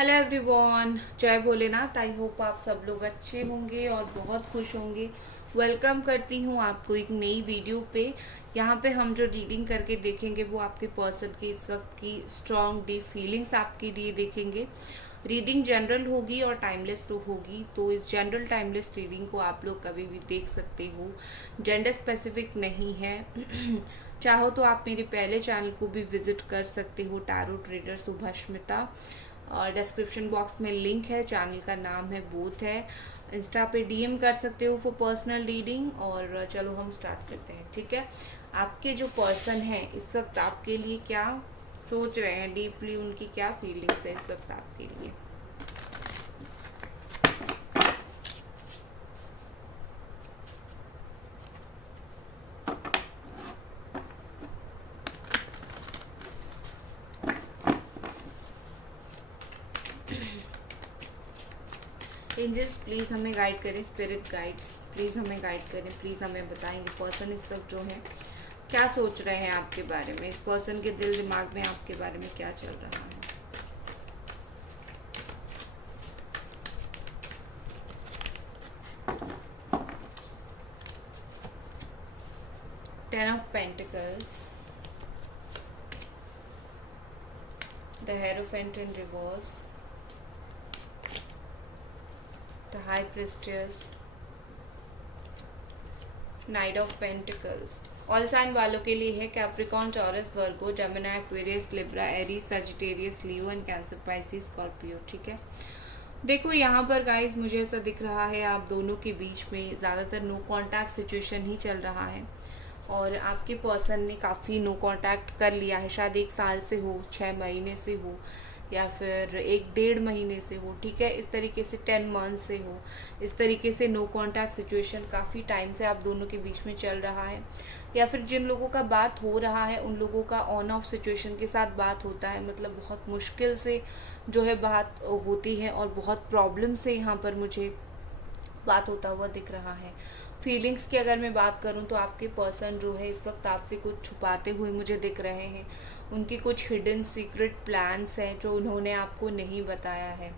Hello everyone, जय Bholenath. I hope आप सब लोग अच्छे होंगे और बहुत खुश होंगे। वेलकम करती हूँ आपको एक नई वीडियो पे। यहाँ पे हम जो रीडिंग करके देखेंगे वो आपके पर्सन की इस वक्त की स्ट्रॉन्ग डीप फीलिंग्स आपके लिए देखेंगे। रीडिंग जनरल होगी और टाइमलेस होगी, तो इस जनरल टाइमलेस रीडिंग को आप लोग कभी भी देख सकते हो। जेंडर स्पेसिफिक नहीं है। चाहो तो आप मेरे पहले चैनल को भी विजिट कर सकते हो, टैरो ट्रेडर सुभाष्मिता। और डिस्क्रिप्शन बॉक्स में लिंक है, चैनल का नाम है बोथ है। इंस्टा पे डीएम कर सकते हो फॉर पर्सनल रीडिंग। और चलो हम स्टार्ट करते हैं, ठीक है। आपके जो पर्सन है इस वक्त आपके लिए क्या सोच रहे हैं, डीपली उनकी क्या फीलिंग्स है इस वक्त आपके लिए। एंजल्स प्लीज़ हमें गाइड करें, स्पिरिट गाइड्स प्लीज़ हमें गाइड करें, प्लीज़ हमें बताएंगे पर्सन इस वक्त जो है क्या सोच रहे हैं आपके बारे में। इस पर्सन के दिल दिमाग में आपके बारे में क्या चल रहा है। Ten of pentacles, the hierophant in reverse, the high priestess, knight of pentacles. All sign वालों के लिए है Capricorn, Taurus, Virgo, Gemini, Aquarius, Libra, Aries, Sagittarius, Leo and Cancer, Pisces, Scorpio, ठीक है। देखो यहाँ पर गाइस मुझे ऐसा दिख रहा है आप दोनों के बीच में ज़्यादातर नो कांटेक्ट सिचुएशन ही चल रहा है। और आपके पर्सन ने काफ़ी नो कांटेक्ट कर लिया है, शायद 1 साल से हो, 6 महीने से हो, या फिर 1 डेढ़ महीने से हो, ठीक है। इस तरीके से 10 मंथ से हो, इस तरीके से नो कांटेक्ट सिचुएशन काफ़ी टाइम से आप दोनों के बीच में चल रहा है। या फिर जिन लोगों का बात हो रहा है उन लोगों का ऑन ऑफ सिचुएशन के साथ बात होता है, मतलब बहुत मुश्किल से जो है बात होती है और बहुत प्रॉब्लम से यहाँ पर मुझे बात होता हुआ दिख रहा है। फीलिंग्स की अगर मैं बात करूं तो आपके पर्सन जो है इस वक्त आपसे कुछ छुपाते हुए मुझे दिख रहे हैं। उनकी कुछ हिडन सीक्रेट प्लान्स हैं जो उन्होंने आपको नहीं बताया है,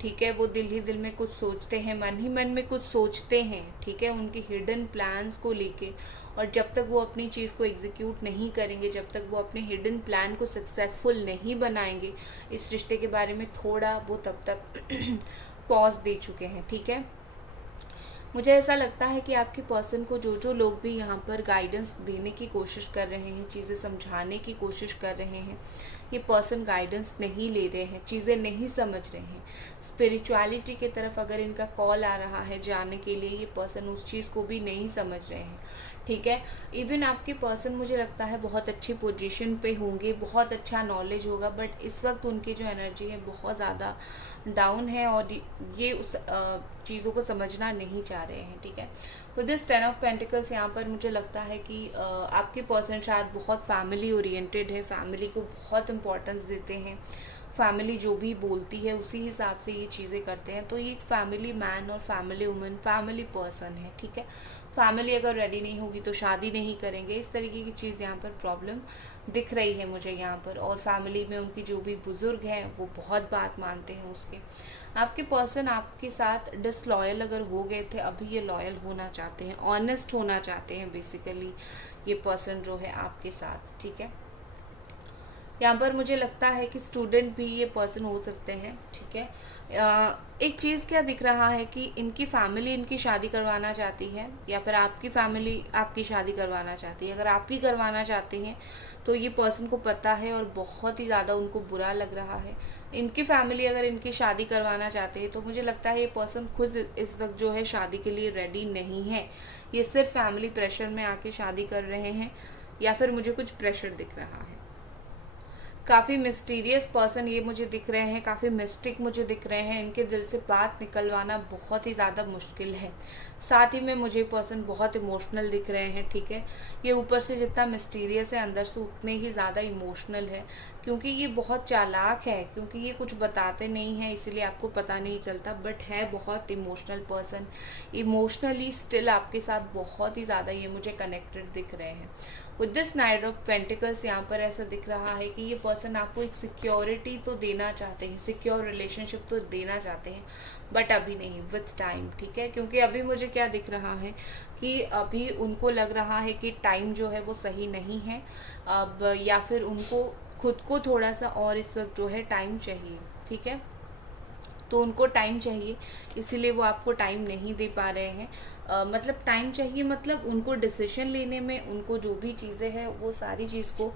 ठीक है। वो दिल ही दिल में कुछ सोचते हैं, मन ही मन में कुछ सोचते हैं, ठीक है, उनकी हिडन प्लान्स को लेके। और जब तक वो अपनी चीज़ को एग्जीक्यूट नहीं करेंगे, जब तक वो अपने हिडन प्लान को सक्सेसफुल नहीं बनाएंगे, इस रिश्ते के बारे में थोड़ा वो तब तक पॉज दे चुके हैं, ठीक है। मुझे ऐसा लगता है कि आपके पर्सन को जो जो लोग भी यहाँ पर गाइडेंस देने की कोशिश कर रहे हैं, चीज़ें समझाने की कोशिश कर रहे हैं, ये पर्सन गाइडेंस नहीं ले रहे हैं, चीज़ें नहीं समझ रहे हैं। स्पिरिचुअलिटी की तरफ अगर इनका कॉल आ रहा है जाने के लिए, ये पर्सन उस चीज़ को भी नहीं समझ रहे हैं, ठीक है। इवन आपके पर्सन मुझे लगता है बहुत अच्छी पोजीशन पे होंगे, बहुत अच्छा नॉलेज होगा, बट इस वक्त उनकी जो एनर्जी है बहुत ज़्यादा डाउन है और ये उस चीज़ों को समझना नहीं चाह रहे हैं, ठीक है। विद दिस 10 ऑफ पेंटिकल्स यहाँ पर मुझे लगता है कि आपके पर्सन शायद बहुत फैमिली ओरिएंटेड है, फैमिली को बहुत इम्पोर्टेंस देते हैं, फैमिली जो भी बोलती है उसी हिसाब से ये चीज़ें करते हैं। तो ये एक फैमिली मैन और फैमिली वुमन, फैमिली पर्सन है, ठीक है। फैमिली अगर रेडी नहीं होगी तो शादी नहीं करेंगे, इस तरीके की चीज़ यहाँ पर प्रॉब्लम दिख रही है मुझे यहाँ पर। और फैमिली में उनकी जो भी बुजुर्ग हैं वो बहुत बात मानते हैं उसके। आपके पर्सन आपके साथ डिसलॉयल अगर हो गए थे, अभी ये लॉयल होना चाहते हैं, ऑनेस्ट होना चाहते हैं बेसिकली ये पर्सन जो है आपके साथ, ठीक है। यहाँ पर मुझे लगता है कि स्टूडेंट भी ये पर्सन हो सकते हैं, ठीक है। एक चीज़ क्या दिख रहा है कि इनकी फैमिली इनकी शादी करवाना चाहती है, या फिर आपकी फैमिली आपकी शादी करवाना चाहती है। अगर आप ही करवाना चाहते हैं तो ये पर्सन को पता है और बहुत ही ज़्यादा उनको बुरा लग रहा है। इनकी फैमिली अगर इनकी शादी करवाना चाहते हैं तो मुझे लगता है ये पर्सन खुद इस वक्त जो है शादी के लिए रेडी नहीं है। ये सिर्फ फैमिली प्रेशर में आके शादी कर रहे हैं, या फिर मुझे कुछ प्रेशर दिख रहा है। काफ़ी मिस्टीरियस पर्सन ये मुझे दिख रहे हैं, काफ़ी मिस्टिक मुझे दिख रहे हैं। इनके दिल से बात निकलवाना बहुत ही ज़्यादा मुश्किल है। साथ ही में मुझे पर्सन बहुत इमोशनल दिख रहे हैं, ठीक है। ये ऊपर से जितना मिस्टीरियस है अंदर से उतने ही ज़्यादा इमोशनल है, क्योंकि ये बहुत चालाक है, क्योंकि ये कुछ बताते नहीं हैं इसलिए आपको पता नहीं चलता, बट है बहुत इमोशनल पर्सन, इमोशनली स्टिल आपके साथ बहुत ही ज़्यादा ये मुझे कनेक्टेड दिख रहे हैं। With this night of pentacles यहाँ पर ऐसा दिख रहा है कि ये पर्सन आपको एक सिक्योरिटी तो देना चाहते हैं, सिक्योर रिलेशनशिप तो देना चाहते हैं, बट अभी नहीं, विथ टाइम, ठीक है। क्योंकि अभी मुझे क्या दिख रहा है कि अभी उनको लग रहा है कि टाइम जो है वो सही नहीं है अब, या फिर उनको खुद को थोड़ा सा और इस वक्त जो है टाइम चाहिए, ठीक है। तो उनको टाइम चाहिए, इसीलिए वो आपको टाइम नहीं दे पा रहे हैं। मतलब टाइम चाहिए, मतलब उनको डिसीजन लेने में, उनको जो भी चीज़ें हैं वो सारी चीज़ को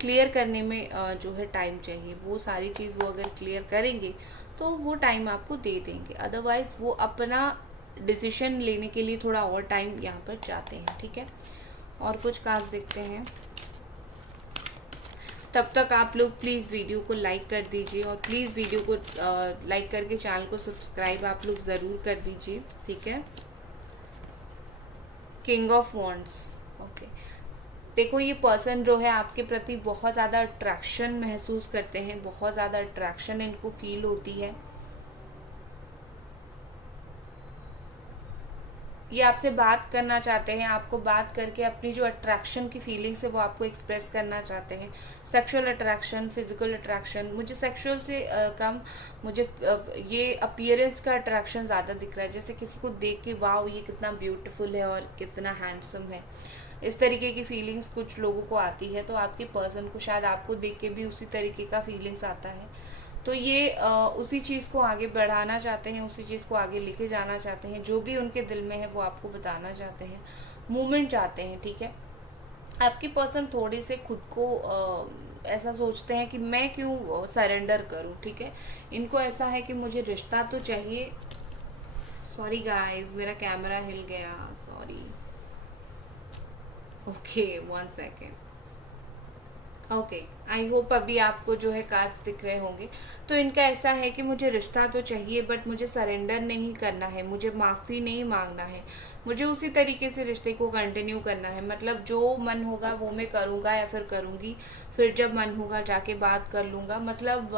क्लियर करने में जो है टाइम चाहिए। वो सारी चीज़ वो अगर क्लियर करेंगे तो वो टाइम आपको दे देंगे, अदरवाइज़ वो अपना डिसीजन लेने के लिए थोड़ा और टाइम यहाँ पर चाहते हैं, ठीक है। और कुछ कार्ड्स देखते हैं। तब तक आप लोग प्लीज़ वीडियो को लाइक कर दीजिए, और प्लीज़ वीडियो को लाइक करके चैनल को सब्सक्राइब आप लोग ज़रूर कर दीजिए, ठीक है। King of wands, okay. देखो ये पर्सन जो है आपके प्रति बहुत ज़्यादा अट्रैक्शन महसूस करते हैं, बहुत ज़्यादा अट्रैक्शन इनको फील होती है। ये आपसे बात करना चाहते हैं, आपको बात करके अपनी जो अट्रैक्शन की फीलिंग्स है वो आपको एक्सप्रेस करना चाहते हैं। सेक्सुअल अट्रैक्शन, फिजिकल अट्रैक्शन, मुझे सेक्सुअल से कम मुझे ये अपीयरेंस का अट्रैक्शन ज़्यादा दिख रहा है। जैसे किसी को देख के वाओ ये कितना ब्यूटीफुल है और कितना हैंडसम है, इस तरीके की फीलिंग्स कुछ लोगों को आती है। तो आपके पर्सन को शायद आपको देख के भी उसी तरीके का फीलिंग्स आता है। तो ये उसी चीज़ को आगे बढ़ाना चाहते हैं, उसी चीज़ को आगे लेके जाना चाहते हैं, जो भी उनके दिल में है वो आपको बताना चाहते हैं, मूवमेंट चाहते हैं, ठीक है। आपके पर्सन थोड़े से खुद को ऐसा सोचते हैं कि मैं क्यों सरेंडर करूं, ठीक है। इनको ऐसा है कि मुझे रिश्ता तो चाहिए। सॉरी गाइस, मेरा कैमरा हिल गया, sorry. Okay, 1 second. Okay, I hope अभी आपको जो है कार्ड्स दिख रहे होंगे। तो इनका ऐसा है कि मुझे रिश्ता तो चाहिए बट मुझे सरेंडर नहीं करना है, मुझे माफ़ी नहीं मांगना है, मुझे उसी तरीके से रिश्ते को कंटिन्यू करना है। मतलब जो मन होगा वो मैं करूँगा या फिर करूँगी, फिर जब मन होगा जाके बात कर लूँगा। मतलब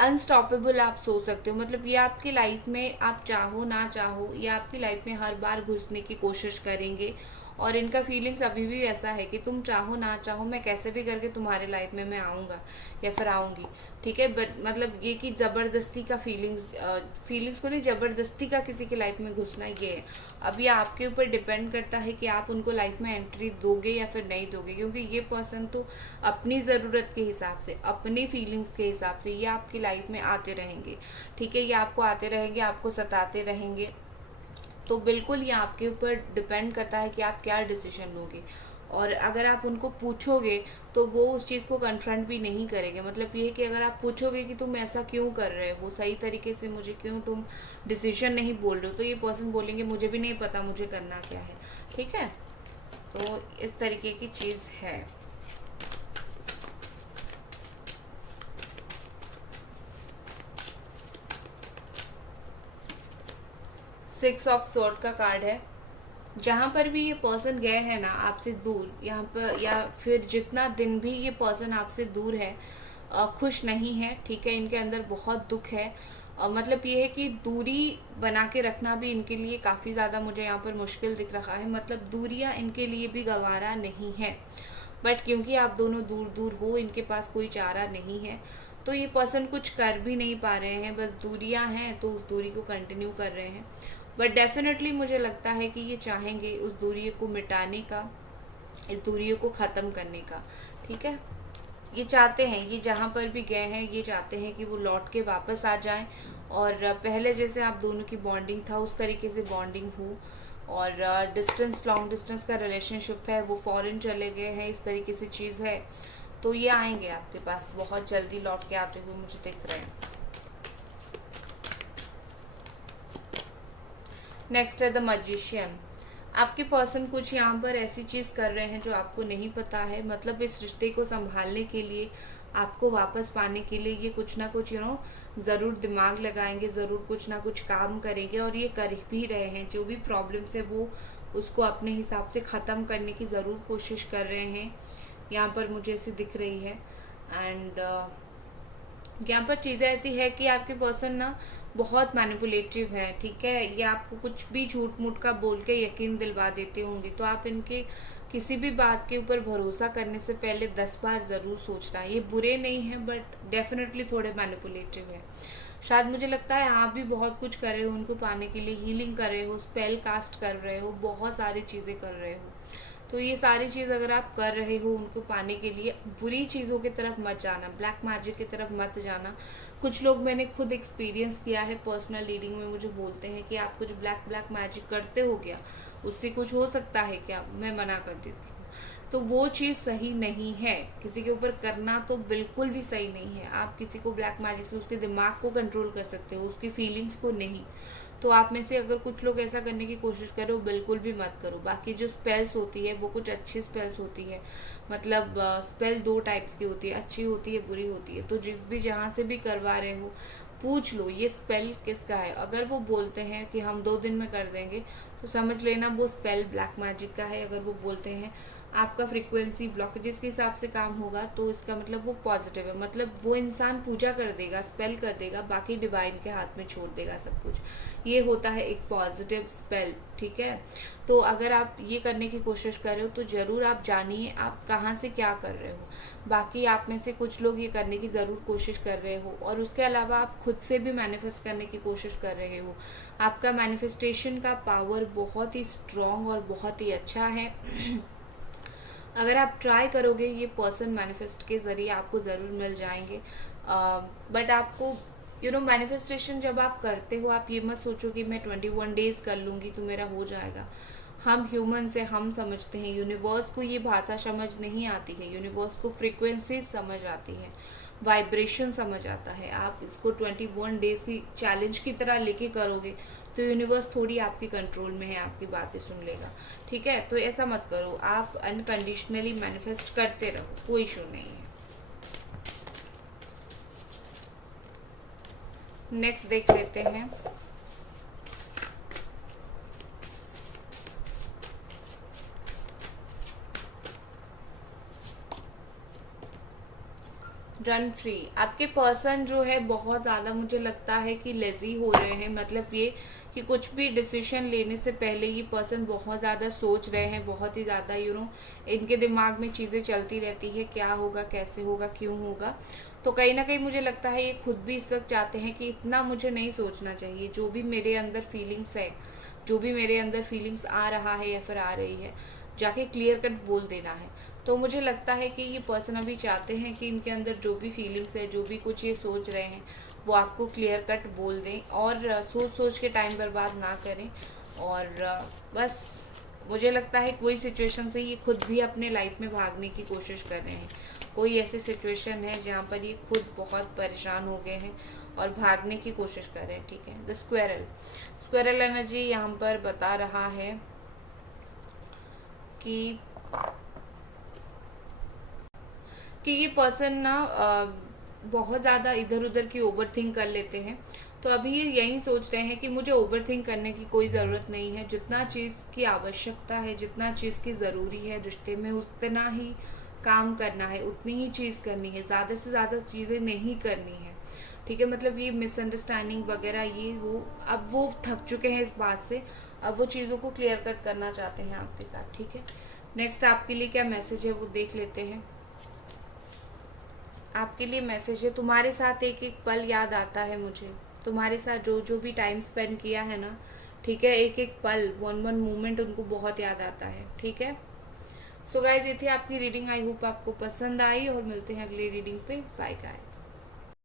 अनस्टॉपेबल आप सोच सकते हो। मतलब ये आपकी लाइफ में, आप चाहो ना चाहो, ये आपकी लाइफ में हर बार घुसने की कोशिश करेंगे। और इनका फीलिंग्स अभी भी ऐसा है कि तुम चाहो ना चाहो मैं कैसे भी करके तुम्हारे लाइफ में मैं आऊँगा या फिर आऊँगी, ठीक है। बट मतलब ये कि ज़बरदस्ती का फीलिंग्स को नहीं, ज़बरदस्ती का किसी की लाइफ में घुसना ये है। अब ये आपके ऊपर डिपेंड करता है कि आप उनको लाइफ में एंट्री दोगे या फिर नहीं दोगे। क्योंकि ये पर्सन तो अपनी ज़रूरत के हिसाब से, अपनी फीलिंग्स के हिसाब से ये आपकी लाइफ में आते रहेंगे, ठीक है। ये आपको आते रहेंगे, आपको सताते रहेंगे। तो बिल्कुल ये आपके ऊपर डिपेंड करता है कि आप क्या डिसीजन लोगे। और अगर आप उनको पूछोगे तो वो उस चीज़ को कन्फ्रंट भी नहीं करेंगे। मतलब ये है कि अगर आप पूछोगे कि तुम ऐसा क्यों कर रहे हो, सही तरीके से मुझे क्यों तुम डिसीजन नहीं बोल रहे हो, तो ये पर्सन बोलेंगे मुझे भी नहीं पता मुझे करना क्या है, ठीक है। तो इस तरीके की चीज़ है। सिक्स ऑफ स्वॉर्ड का कार्ड है। जहाँ पर भी ये पर्सन गए हैं ना आपसे दूर, यहाँ पर या फिर जितना दिन भी ये पर्सन आपसे दूर है, खुश नहीं है, ठीक है। इनके अंदर बहुत दुख है। मतलब ये है कि दूरी बना के रखना भी इनके लिए काफ़ी ज़्यादा मुझे यहाँ पर मुश्किल दिख रहा है। मतलब दूरियाँ इनके लिए भी गवारा नहीं है, बट क्योंकि आप दोनों दूर दूर हो, इनके पास कोई चारा नहीं है, तो ये पर्सन कुछ कर भी नहीं पा रहे हैं। बस दूरियां हैं तो उस दूरी को कंटिन्यू कर रहे हैं। बट डेफिनेटली मुझे लगता है कि ये चाहेंगे उस दूरी को मिटाने का, इस दूरी को ख़त्म करने का, ठीक है। ये चाहते हैं, ये जहाँ पर भी गए हैं ये चाहते हैं कि वो लौट के वापस आ जाएं, और पहले जैसे आप दोनों की बॉन्डिंग था उस तरीके से बॉन्डिंग हो। और डिस्टेंस, लॉन्ग डिस्टेंस का रिलेशनशिप है, वो फॉरेन चले गए हैं, इस तरीके से चीज़ है। तो ये आएंगे आपके पास बहुत जल्दी, लौट के आते हुए मुझे दिख रहे हैं। नेक्स्ट है द मैजिशियन। आपके पर्सन कुछ यहाँ पर ऐसी चीज़ कर रहे हैं जो आपको नहीं पता है। मतलब इस रिश्ते को संभालने के लिए, आपको वापस पाने के लिए ये कुछ ना कुछ ज़रूर दिमाग लगाएंगे, ज़रूर कुछ ना कुछ काम करेंगे, और ये कर भी रहे हैं। जो भी प्रॉब्लम्स है वो उसको अपने हिसाब से ख़त्म करने की ज़रूर कोशिश कर रहे हैं। यहाँ पर मुझे ऐसी दिख रही है। एंड यहाँ पर चीज़ें ऐसी है कि आपके पर्सन ना बहुत मैनिपुलेटिव है, ठीक है। ये आपको कुछ भी झूठ मूठ का बोल के यकीन दिलवा देते होंगे, तो आप इनके किसी भी बात के ऊपर भरोसा करने से पहले 10 बार ज़रूर सोचना। ये बुरे नहीं है बट डेफिनेटली थोड़े मैनिपुलेटिव है। शायद मुझे लगता है आप भी बहुत कुछ कर रहे हो उनको पाने के लिए, हीलिंग कर रहे हो, स्पेल कास्ट कर रहे हो, बहुत सारी चीज़ें कर रहे हो। तो ये सारी चीज़ अगर आप कर रहे हो उनको पाने के लिए, बुरी चीज़ों की तरफ मत जाना, ब्लैक मैजिक की तरफ मत जाना। कुछ लोग मैंने खुद एक्सपीरियंस किया है पर्सनल रीडिंग में, मुझे बोलते हैं कि आप कुछ ब्लैक ब्लैक मैजिक करते हो क्या, उससे कुछ हो सकता है क्या। मैं मना कर देती हूँ। तो वो चीज़ सही नहीं है, किसी के ऊपर करना तो बिल्कुल भी सही नहीं है। आप किसी को ब्लैक मैजिक से उसके दिमाग को कंट्रोल कर सकते हो, उसकी फीलिंग्स को नहीं। तो आप में से अगर कुछ लोग ऐसा करने की कोशिश करो, बिल्कुल भी मत करो। बाकी जो स्पेल्स होती है वो कुछ अच्छी स्पेल्स होती है, मतलब स्पेल 2 टाइप्स की होती है, अच्छी होती है, बुरी होती है। तो जिस भी जहाँ से भी करवा रहे हो पूछ लो ये स्पेल किसका है। अगर वो बोलते हैं कि हम 2 दिन में कर देंगे, तो समझ लेना वो स्पेल ब्लैक मैजिक का है। अगर वो बोलते हैं आपका फ्रीक्वेंसी ब्लॉकेजेस के हिसाब से काम होगा, तो इसका मतलब वो पॉजिटिव है, मतलब वो इंसान पूजा कर देगा, स्पेल कर देगा, बाकी डिवाइन के हाथ में छोड़ देगा सब कुछ। ये होता है एक पॉजिटिव स्पेल, ठीक है। तो अगर आप ये करने की कोशिश कर रहे हो तो ज़रूर आप जानिए आप कहाँ से क्या कर रहे हो। बाकी आप में से कुछ लोग ये करने की ज़रूर कोशिश कर रहे हो, और उसके अलावा आप खुद से भी मैनिफेस्ट करने की कोशिश कर रहे हो। आपका मैनिफेस्टेशन का पावर बहुत ही स्ट्रॉन्ग और बहुत ही अच्छा है। अगर आप ट्राई करोगे, ये पर्सन मैनिफेस्ट के ज़रिए आपको ज़रूर मिल जाएंगे। बट आपको मैनिफेस्टेशन जब आप करते हो, आप ये मत सोचो कि मैं 21 डेज कर लूँगी तो मेरा हो जाएगा। हम ह्यूमन से हम समझते हैं, यूनिवर्स को ये भाषा समझ नहीं आती है, यूनिवर्स को फ्रीक्वेंसी समझ आती है, वाइब्रेशन समझ आता है। आप इसको 21 डेज की चैलेंज की तरह लेके करोगे तो यूनिवर्स थोड़ी आपके कंट्रोल में है, आपकी बातें सुन लेगा, ठीक है। तो ऐसा मत करो, आप अनकंडीशनली मैनिफेस्ट करते रहो, कोई इशू नहीं है। नेक्स्ट देख लेते हैं। Run free. आपके पर्सन जो है बहुत ज़्यादा मुझे लगता है कि लेजी हो रहे हैं, मतलब ये कि कुछ भी डिसीजन लेने से पहले ये पर्सन बहुत ज़्यादा सोच रहे हैं, बहुत ही ज़्यादा इनके दिमाग में चीज़ें चलती रहती है, क्या होगा, कैसे होगा, क्यों होगा। तो कहीं ना कहीं मुझे लगता है ये खुद भी इस वक्त चाहते हैं कि इतना मुझे नहीं सोचना चाहिए, जो भी मेरे अंदर फीलिंग्स है, जो भी मेरे अंदर फीलिंग्स आ रहा है या फिर आ रही है, जाके क्लियर कट बोल देना है। तो मुझे लगता है कि ये पर्सन अभी चाहते हैं कि इनके अंदर जो भी फीलिंग्स है, जो भी कुछ ये सोच रहे हैं, वो आपको क्लियर कट बोल दें, और सोच सोच के टाइम बर्बाद ना करें। और बस मुझे लगता है कोई सिचुएशन से ये खुद भी अपने लाइफ में भागने की कोशिश कर रहे हैं। कोई ऐसी सिचुएशन है जहाँ पर ये खुद बहुत परेशान हो गए हैं और भागने की कोशिश कर रहे हैं, ठीक है। द स्क्वेरल एनर्जी यहाँ पर बता रहा है कि ये पर्सन ना बहुत ज़्यादा इधर उधर की ओवर थिंक कर लेते हैं। तो अभी यही सोच रहे हैं कि मुझे ओवर थिंक करने की कोई ज़रूरत नहीं है, जितना चीज़ की आवश्यकता है, जितना चीज़ की ज़रूरी है रिश्ते में, उतना ही काम करना है, उतनी ही चीज़ करनी है, ज़्यादा से ज़्यादा चीज़ें नहीं करनी है, ठीक है। मतलब ये मिसअंडरस्टैंडिंग वगैरह ये वो, अब वो थक चुके हैं इस बात से, अब वो चीज़ों को क्लियर कट करना चाहते हैं आपके साथ, ठीक है। नेक्स्ट आपके लिए क्या मैसेज है वो देख लेते हैं। आपके लिए मैसेज है, तुम्हारे साथ एक एक पल याद आता है मुझे, तुम्हारे साथ जो जो भी टाइम स्पेंड किया है ना, ठीक है, एक एक पल, वन मोमेंट उनको बहुत याद आता है, ठीक है। सो गाइज, ये थी आपकी रीडिंग। आई होप आपको पसंद आई, और मिलते हैं अगली रीडिंग पे। Bye guys.